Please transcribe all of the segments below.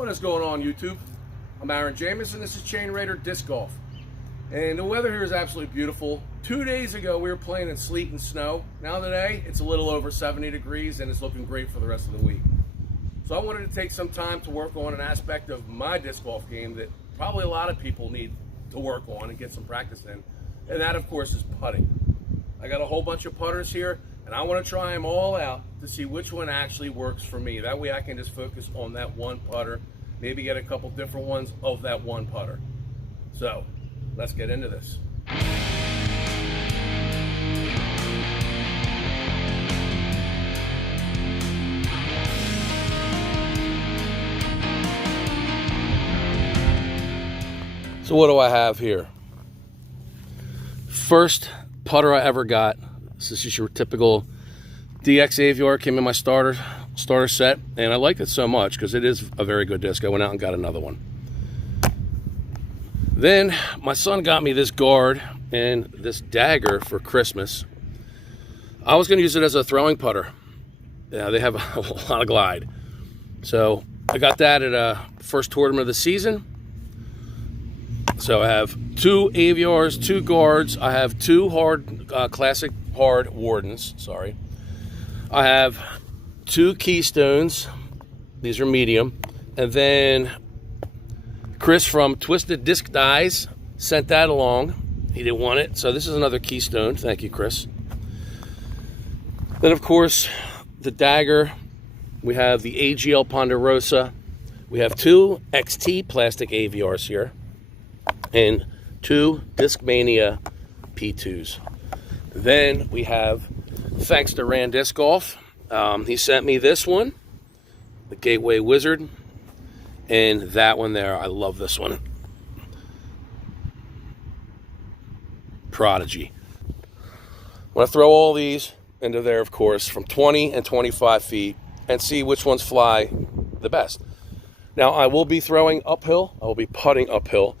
What is going on, YouTube? I'm Aaron Jameson. This is Chain Raider Disc Golf. And the weather here is absolutely beautiful. 2 days ago, we were playing in sleet and snow. Now today, it's a little over 70 degrees and it's looking great for the rest of the week. So I wanted to take some time to work on an aspect of my disc golf game that probably a lot of people need to work on and get some practice in. And that, of course, is putting. I got a whole bunch of putters here, and I want to try them all out to see which one actually works for me. That way I can just focus on that one putter, maybe get a couple different ones of that one putter. So let's get into this. So what do I have here? First putter I ever got. This is your typical DX Aviar. Came in my starter set, and I liked it so much because it is a very good disc. I went out and got another one. Then my son got me this guard and this dagger for Christmas. I was going to use it as a throwing putter. Yeah, they have a lot of glide. So I got that at a first tournament of the season. So I have 2 Aviars, 2 guards. I have 2 classic hard Wardens. Sorry. I have 2 Keystones. These are medium. And then Chris from Twisted Disc Dies sent that along. He didn't want it. So this is another Keystone. Thank you, Chris. Then, of course, the dagger. We have the AGL Ponderosa. We have 2 XT plastic Aviars here. And 2 Discmania P2s. Then we have, thanks to Rand Disc Golf, he sent me this one, the Gateway Wizard, and that one there. I love this one. Prodigy. I'm going to throw all these into there, of course, from 20 and 25 feet and see which ones fly the best. Now, I will be throwing uphill. I will be putting uphill.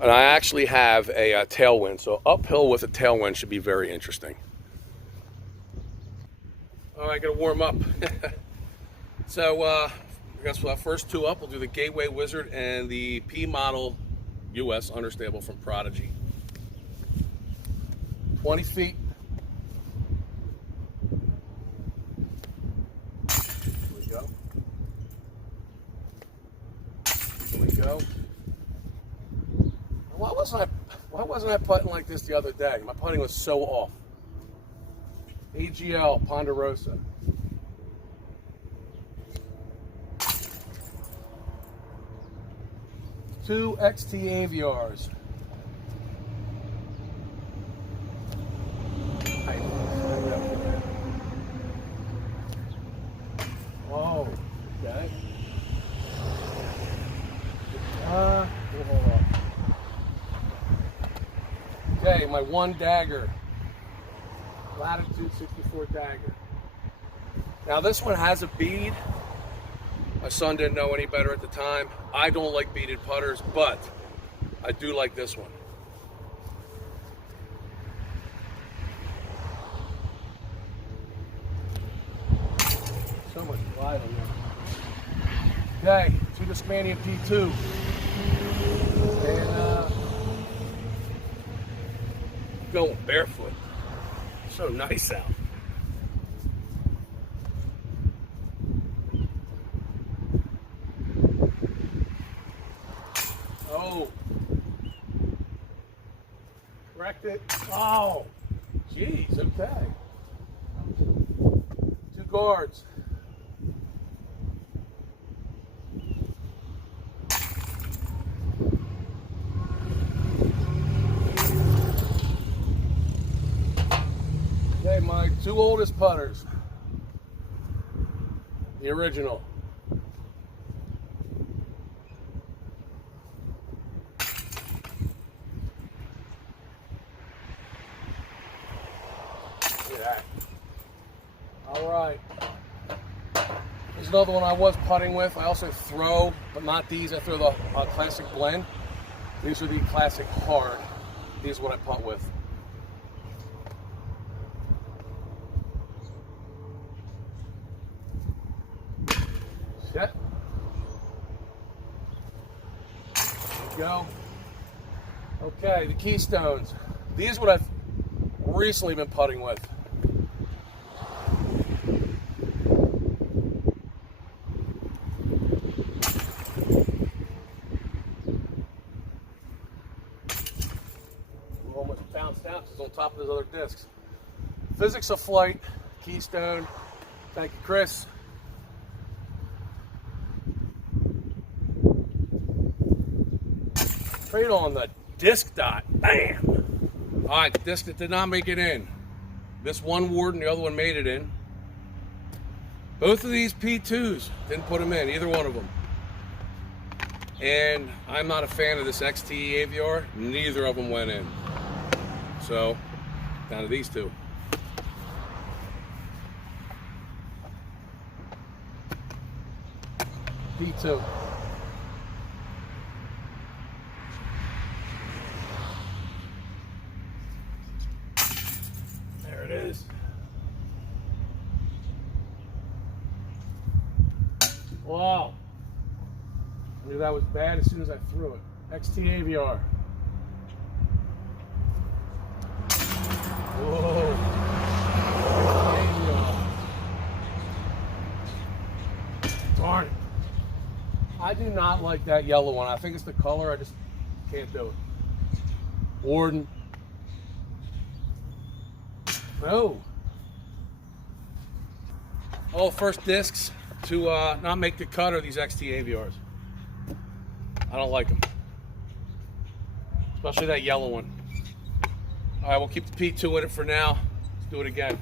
And I actually have a tailwind, so uphill with a tailwind should be very interesting. All right, gotta warm up. So I guess for our first 2 up, we'll do the Gateway Wizard and the P model US Understable from Prodigy. 20 feet. Here we go. Here we go. Why wasn't I putting like this the other day? My putting was so off. AGL Ponderosa. Two XT Aviars. Oh, okay. Hold on. Okay, my 1 dagger, Latitude 64 dagger. Now this one has a bead. My son didn't know any better at the time. I don't like beaded putters, but I do like this one. So much glide on there. Okay, 2 Discmania P2. And going barefoot. So nice out. Oh. Wrecked it. Oh. Jeez, okay. 2 guards. Okay, my 2 oldest putters. The original. Look at that. All right. There's another one I was putting with. I also throw, but not these. I throw the classic blend. These are the classic hard. These are what I putt with. Set. go. Okay, the Keystones. These are what I've recently been putting with. Almost bounced out because it's on top of those other discs. Physics of Flight, Keystone. Thank you, Chris. Straight on the disc dot. Bam! All right, the disc that did not make it in. This one ward and the other one made it in. Both of these P2s didn't put them in, either one of them. And I'm not a fan of this XT AVR. Neither of them went in. So, down to these two. P2. There it is. Wow. I knew that was bad as soon as I threw it. XT AVR. Whoa. Darn it. I do not like that yellow one. I think it's the color. I just can't do it. Warden. Oh. Oh, first discs to not make the cut are these XT AVRs. I don't like them. Especially that yellow one. All right, we'll keep the P2 in it for now. Let's do it again.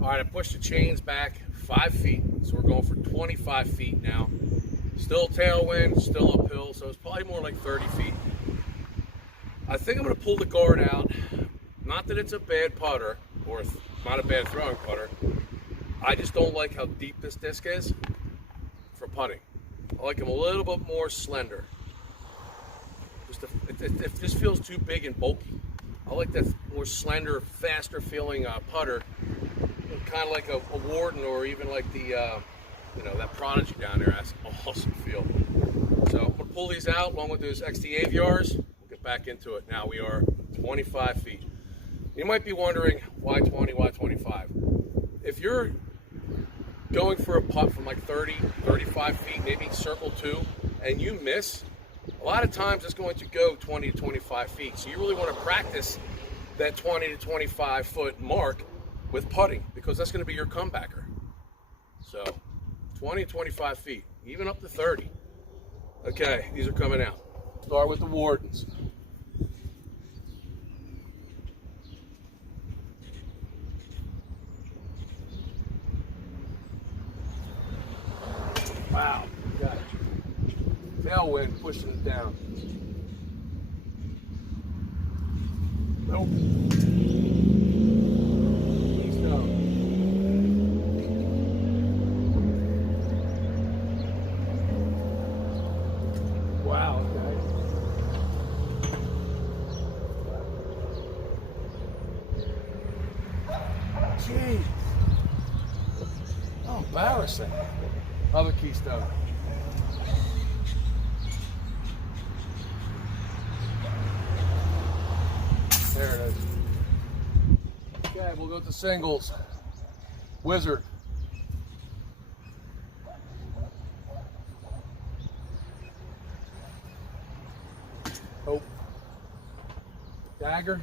All right, I pushed the chains back 5 feet. So we're going for 25 feet now. Still tailwind, still uphill, so it's probably more like 30 feet. I think I'm gonna pull the guard out. Not that it's a bad putter, or not a bad throwing putter. I just don't like how deep this disc is for putting. I like them a little bit more slender. It just feels too big and bulky. I like that more slender, faster feeling putter. Kind of like a Warden, or even like the, you know, that Prodigy down there. That's an awesome feel. So I'm gonna pull these out along with those XT AVRs. We'll get back into it. Now we are 25 feet. You might be wondering, why 20, why 25? If you're going for a putt from like 30, 35 feet, maybe circle two, and you miss, a lot of times it's going to go 20 to 25 feet. So you really want to practice that 20 to 25 foot mark with putting, because that's going to be your comebacker. So 20 to 25 feet, even up to 30. Okay, these are coming out. Start with the Wardens. Wow, got it. Tailwind pushing it down. Nope. Wow, guys. Jeez. Oh, embarrassing. Other Keystone. There it is. Okay, we'll go to singles. Wizard. Oh. Dagger.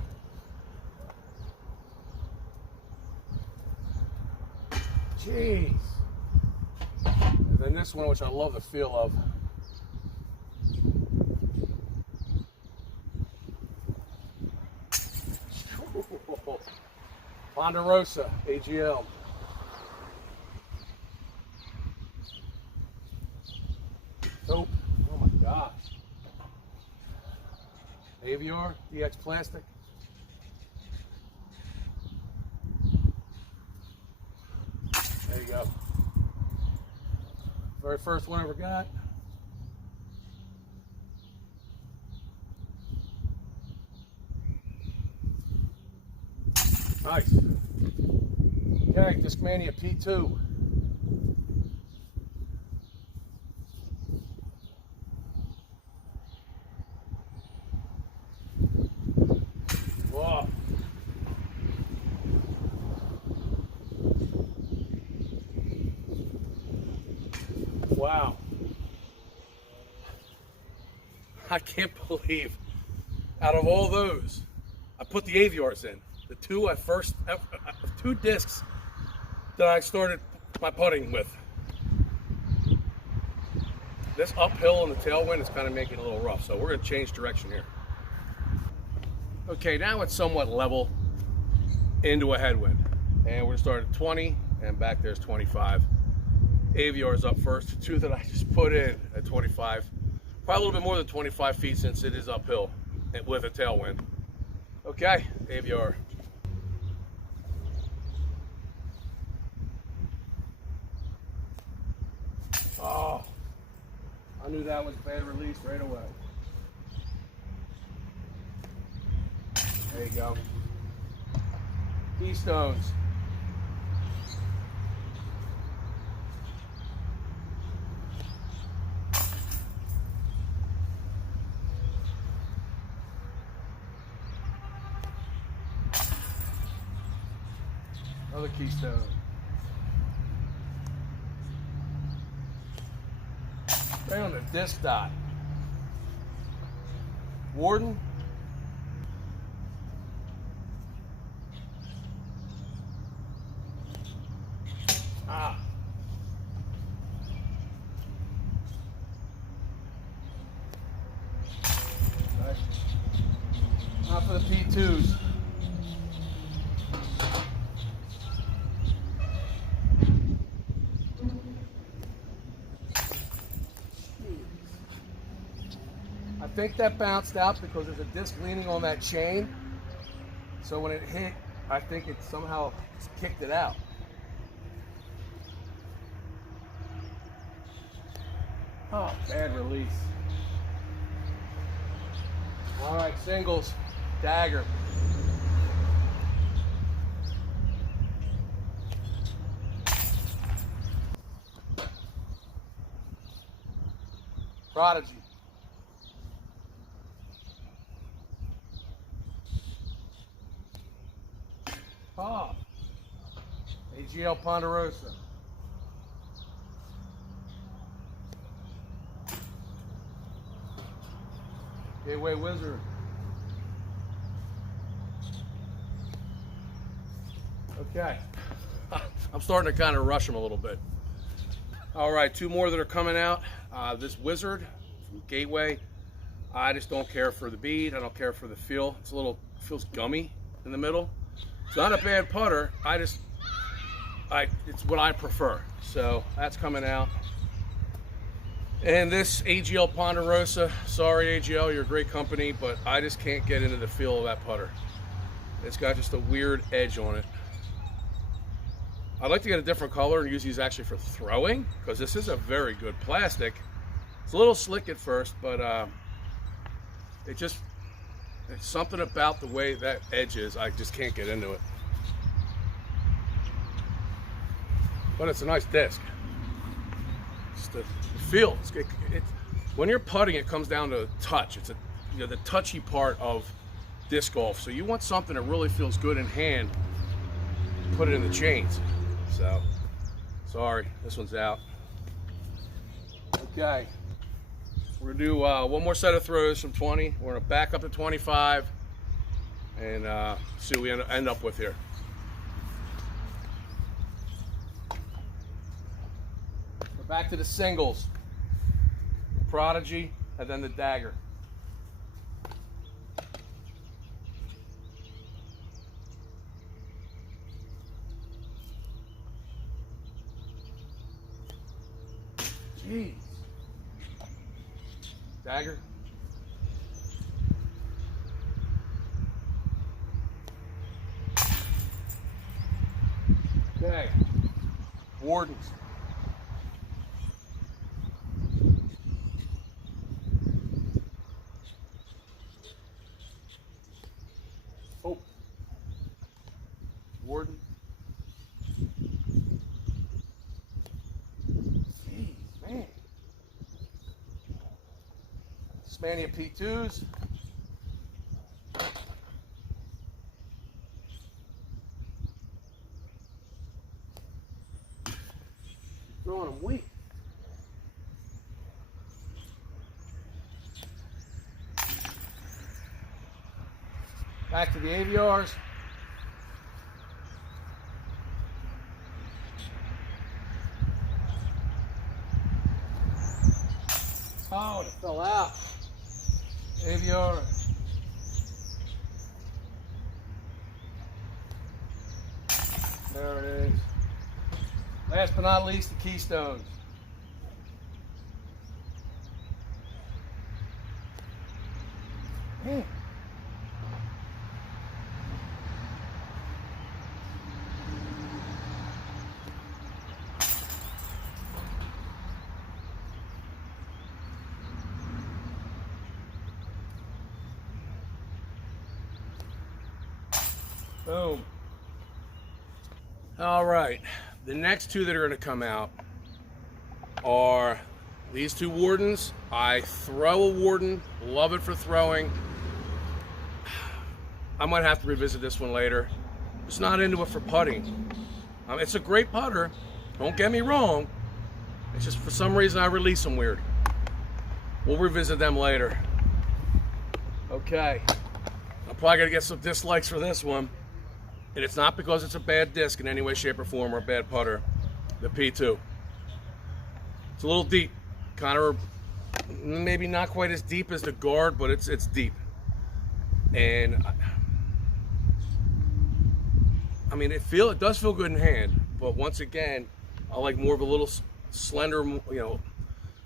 Jeez. And then this one, which I love the feel of. Ponderosa, AGL. Nope. Oh my gosh. AVR, DX Plastic. There you go. Very first one I ever got. Nice. Okay, Discmania P2. Wow. I can't believe out of all those, I put the AVRs in. The two discs that I started my putting with. This uphill and the tailwind is kind of making it a little rough, so we're going to change direction here. Okay, now it's somewhat level into a headwind. And we're going to start at 20, and back there's 25. AVR's up first. The two that I just put in at 25. Probably a little bit more than 25 feet since it is uphill with a tailwind. Okay, AVR. Oh, I knew that was bad release right away. There you go. Keystones. Another keystone. Right on the disc dot. Warden. Ah. Right. Now for the P2s. I think that bounced out because there's a disc leaning on that chain. So when it hit, I think it somehow just kicked it out. Oh, bad release. All right, singles, dagger. Prodigy. Oh, AGL Ponderosa. Gateway Wizard. Okay. I'm starting to kind of rush them a little bit. All right, two more that are coming out. This Wizard from Gateway. I just don't care for the bead. I don't care for the feel. It's a little, feels gummy in the middle. It's not a bad putter. It's what I prefer. So that's coming out. And this AGL Ponderosa, sorry AGL, you're a great company, but I just can't get into the feel of that putter. It's got just a weird edge on it. I'd like to get a different color and use these actually for throwing, because this is a very good plastic. It's a little slick at first, but it's something about the way that edge is, I just can't get into it. But it's a nice disc. Just the feel. When you're putting, it comes down to touch. It's the touchy part of disc golf. So you want something that really feels good in hand. Put it in the chains. So, sorry, this one's out. Okay, we're gonna do one more set of throws from 20. We're gonna back up to 25 and see what we end up with here. We're back to the singles. The Prodigy and then the dagger. Jeez. Dagger. Okay. Wardens. Oh. Warden. Man. Mania P2s. Throwing them weak. Back to the AVRs. Oh, it fell out. AVR. There it is. Last but not least, the Keystones. Hmm. Boom. All right, the next two that are going to come out are these two Wardens. I throw a Warden, love it for throwing. I might have to revisit this one later. Just not into it for putting. It's a great putter, don't get me wrong. It's just for some reason I release them weird. We'll revisit them later. Okay, I'm probably going to get some dislikes for this one. And it's not because it's a bad disc in any way, shape, or form, or a bad putter. The P2. It's a little deep. Kind of, maybe not quite as deep as the Guard, but it's deep. And I mean, it does feel good in hand. But once again, I like more of a little slender. You know,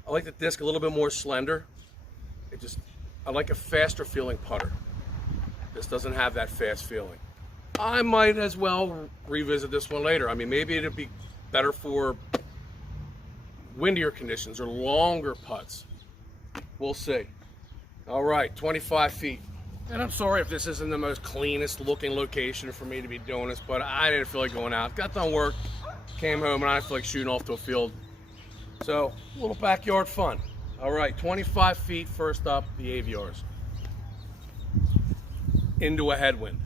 I like the disc a little bit more slender. I like a faster feeling putter. This doesn't have that fast feeling. I might as well revisit this one later. I mean, maybe it'd be better for windier conditions or longer putts. We'll see. All right, 25 feet. And I'm sorry if this isn't the most cleanest looking location for me to be doing this, but I didn't feel like going out. Got done work, came home, and I didn't feel like shooting off to a field. So, a little backyard fun. All right, 25 feet first up, the AVRs. Into a headwind.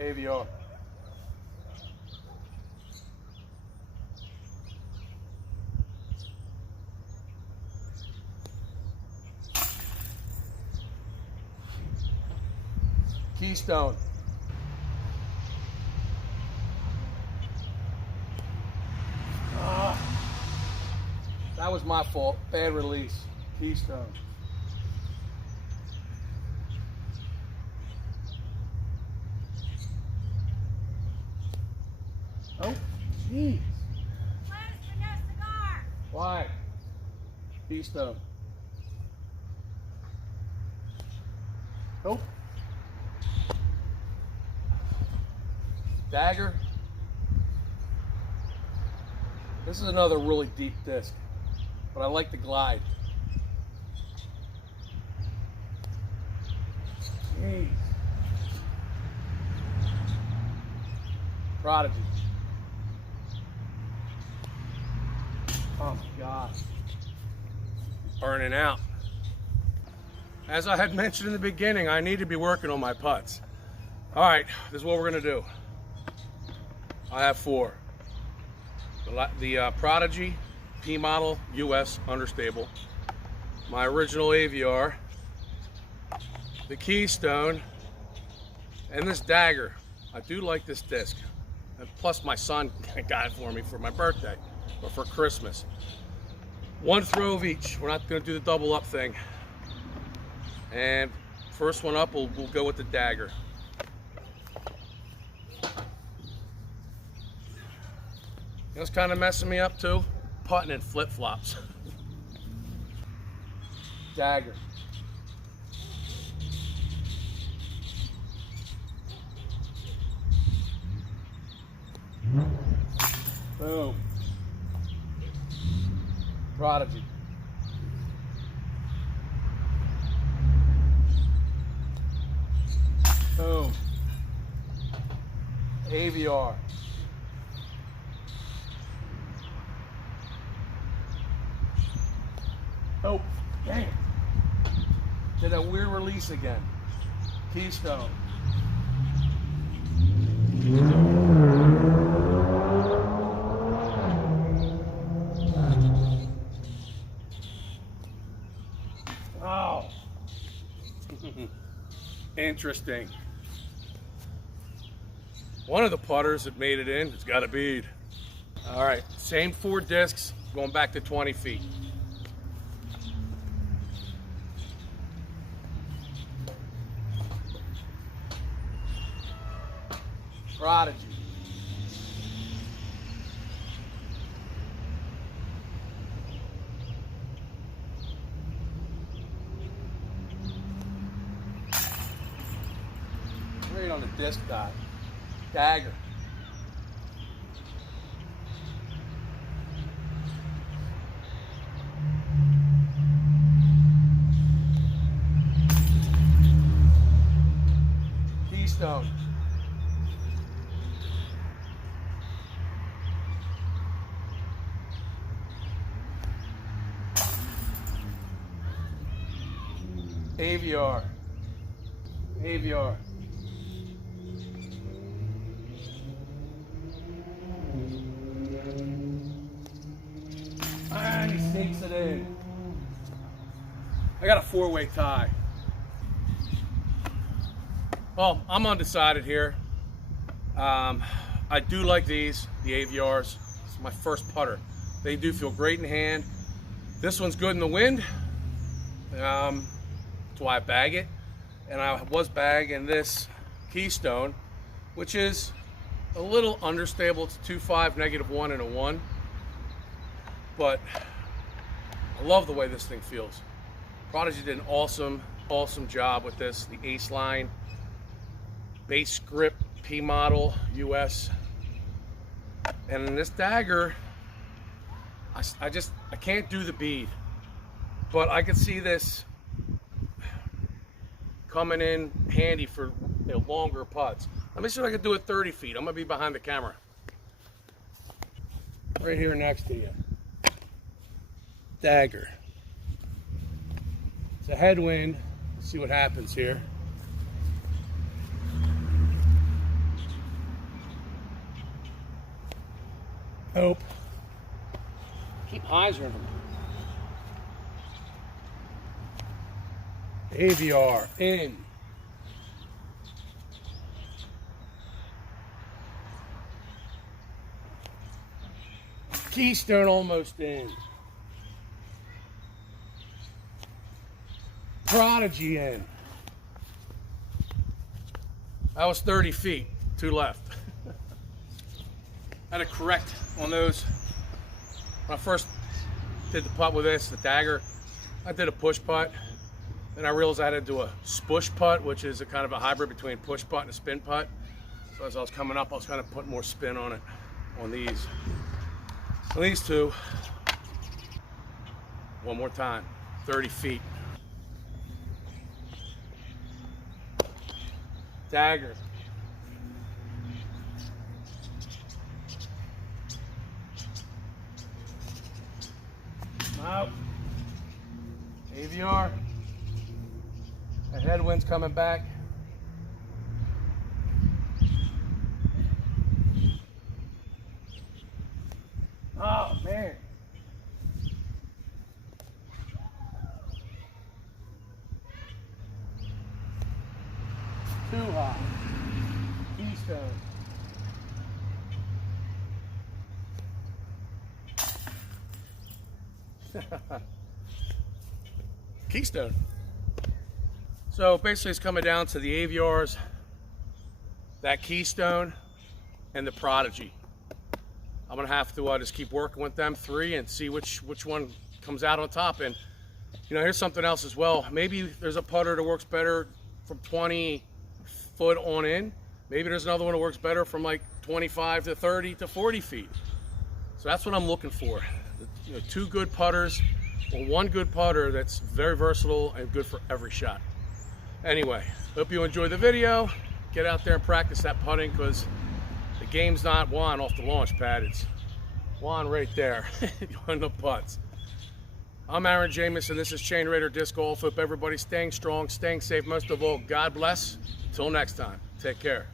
AVR. Keystone. That was my fault. Bad release. Keystone. Oh, jeez. Why? Keystone. Oh. Dagger. This is another really deep disc, but I like the glide. Jeez. Prodigy. Oh my God. Burning out. As I had mentioned in the beginning, I need to be working on my putts. All right, this is what we're gonna do. I have four. The Prodigy P model US understable, my original AVR, the Keystone, and this Dagger. I do like this disc. And plus my son got it for me for my birthday, or for Christmas. One throw of each. We're not gonna do the double up thing. And first one up, we'll go with the Dagger. You know what's kind of messing me up too? Putting in flip-flops. Dagger. Boom. Prodigy. Boom. AVR. Oh, dang it. Did a weird release again. Keystone. Oh. Interesting. One of the putters that made it in has got a bead. All right, same 4 discs, going back to 20 feet. Prodigy. Right on the disc dot. Dagger. Keystone. AVR. AVR. And he sneaks it in. I got a 4-way tie. Well, I'm undecided here. I do like these, the AVRs. It's my first putter. They do feel great in hand. This one's good in the wind. That's why I bag it. And I was bagging this Keystone, which is a little understable. It's 2.5, -1 and a 1. But I love the way this thing feels. Prodigy did an awesome job with this. The Ace line, base grip, P model, US. And in this dagger, I can't do the bead. But I could see this coming in handy for longer putts. Let me see if I can do it 30 feet. I'm gonna be behind the camera. Right here next to you. Dagger. It's a headwind. Let's see what happens here. Nope. Keep hyzering them. AVR in. Keystone almost in. Prodigy in. That was 30 feet, 2 left. I had to correct on those. When I first did the putt with this, the dagger, I did a push putt. Then I realized I had to do a spush putt, which is a kind of a hybrid between push putt and a spin putt. So as I was coming up, I was kind of putting more spin on it, on these. On these two, one more time, 30 feet. Dagger. Out. AVR. The headwind's coming back. Oh, man. Too high. Keystone. Keystone. So basically it's coming down to the AVRs, that Keystone, and the Prodigy. I'm gonna have to just keep working with them 3 and see which one comes out on top. And you know, here's something else as well. Maybe there's a putter that works better from 20 foot on in. Maybe there's another one that works better from like 25 to 30 to 40 feet. So that's what I'm looking for. You know, 2 good putters or 1 good putter that's very versatile and good for every shot. Anyway, hope you enjoyed the video. Get out there and practice that putting, because the game's not won off the launch pad. It's won right there on the putts. I'm Aaron Jamison. This is Chain Raider Disc Golf. Hope everybody's staying strong, staying safe. Most of all, God bless. Till next time, take care.